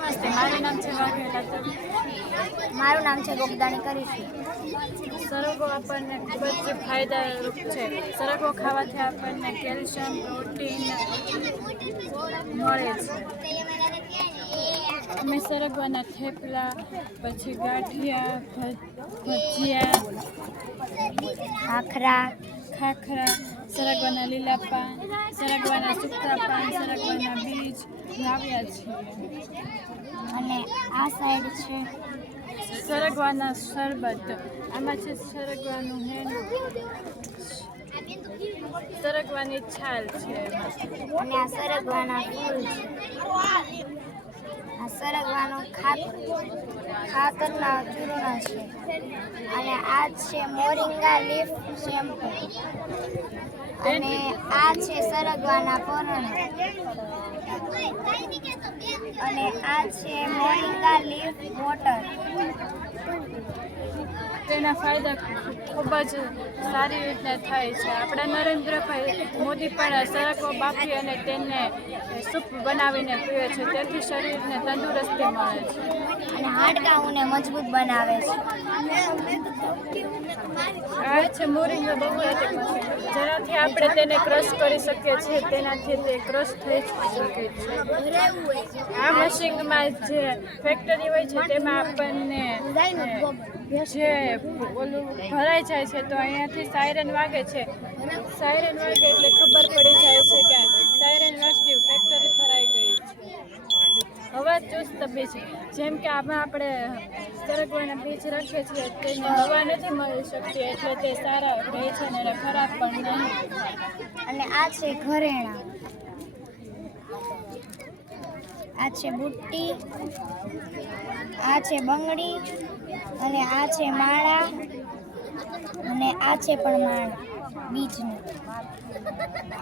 નમસ્તે, મારું નામ છે મારું નામ છે ગોપદાણી કરીશું. સરગવો આપણને ખૂબ જ ફાયદારૂપ છે. સરગવો ખાવાથી આપણને કેલ્શિયમ, પ્રોટીન મળે છે. અમે સરગવાના થેપલા, પછી ગાંઠિયા, ભજીયા, ખાખરા, સરગવાના લીલા પાન, સરગવાના સૂકા પાન, સરગવાના બીજ લાવ્યા છીએ. અને આ સાઈડ છે સરગવાના શરબત. આમાં છે સરગવાનું સરગવાની છાલ છે અને આ સરગવાના ફૂલ છે. આ સરગવાનું ખાતરના ચૂર્ણ છે. અને આ છે મોરિંગા લીફ શેમ્પુ. અને આ છે સરગવાના પર્ણ. અને આ છે મોરિંગા લીફ વોટર. તેના ફાયદા ખૂબ જ સારી રીતે થાય છે. આપણા નરેન્દ્રભાઈ મોદી પણ સરગવો બાફી અને તેને સૂપ બનાવીને પીવે છે. તેથી શરીરને તંદુરસ્તી મળે છે અને હાડકાંઓને મજબૂત બનાવે છે. આ છે મોરિંગા બહુએટિક મશીન, જેનાથી આપણે તેને ક્રશ કરી શકીએ છીએ. તેનાથી તે ક્રશ થઈ શકે છે. આ મશીનમાં જે ફેક્ટરી હોય છે તેમાં આપણને જે ઓલું ભરાઈ જાય છે, તો અહીંયાથી સાયરન વાગે છે. સાયરન વાગે એટલે ખબર પડી જાય છે કે સાયરન વાગ્યું, ફેક્ટરી ભરાઈ ગઈ છે. હવા ચુસ્ત બીજ, જેમ કે આમાં આપણે સરગવાના બીજ રાખીએ છીએ તેને હવા નથી મળી શકતી, એટલે તે સારા રહે છે અને ખરાબ પણ નહીં. અને આ છે ઘરેણાં. આ છે બુટ્ટી, આ છે બંગડી, અને આ છે માળા, અને આ છે પણ માળા બીજની.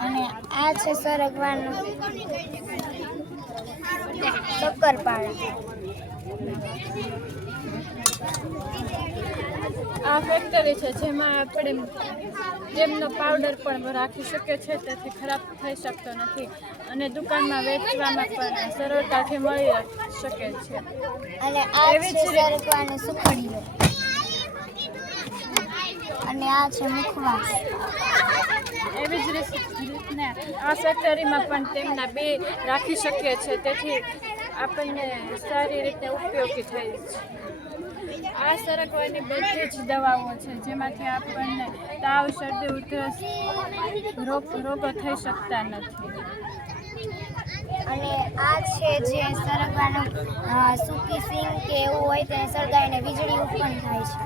અને આ છે સરગવાનું શક્કરપારા. આ ફેક્ટરી છે જેમાં આપણે તેમનો પાવડર પણ રાખી શકીએ છીએ, તેથી ખરાબ થઈ શકતો નથી અને દુકાનમાં વેચવામાં પણ સરળતાથી મળી શકે છે. અને આ છે સરગવાની સુખડીઓ. અને આ છે મુખવાસ. એવી જ રીતના આ ફેક્ટરીમાં પણ તેમના બે રાખી શકીએ છીએ, તેથી આપણને સારી રીતે ઉપયોગી થાય છે. આ સરગવાની બધી જ દવાઓ છે, જેમાંથી આપણને તાવ, શરદી, ઉધરસ રોગો થઈ શકતા નથી. અને આ છે જે સરગવાનું સૂકી સિંગ કે એવું હોય તેને સળગાવીને વીજળી ઉત્પન્ન થાય છે.